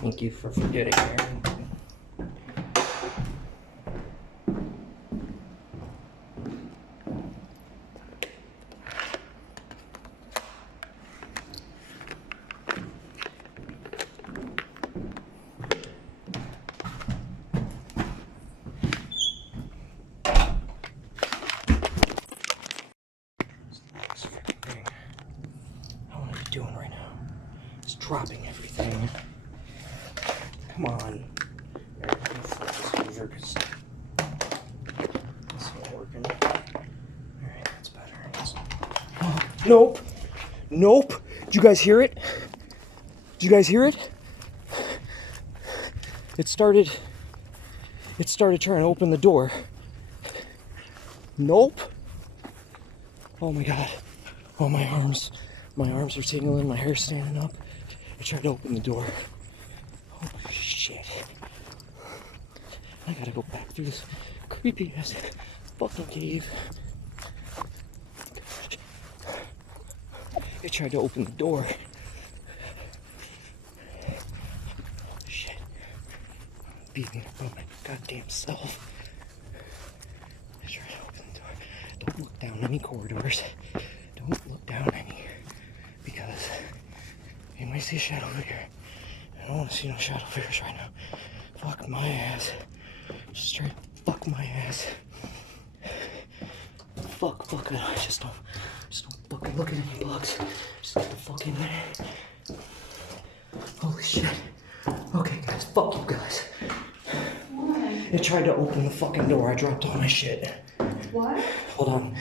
Thank you for forgetting, Aaron. This freaking thing. I don't know what I'm doing right now. It's dropping everything. Come on. Aaron, I'm gonna flip this over because it's not working. Alright, that's better. Oh, nope! Nope! Did you guys hear it? Did you guys hear it? It started trying to open the door. Nope. Oh my god. Oh, my arms are tingling, my hair's standing up. I tried to open the door. Holy shit. I gotta go back through this creepy ass fucking cave. I tried to open the door. Shit. I'm beating up on my goddamn self. I tried to open the door. Don't look down any corridors. Don't look down any. Because you might see a shadow figure. I don't want to see no shadow figures right now. Fuck my ass. Straight fuck my ass. Fuck it. Just don't fucking look at any bugs. Just get the fuck in there. Holy shit. Okay, guys, fuck you guys. Why? It tried to open the fucking door. I dropped all my shit. What? Hold on.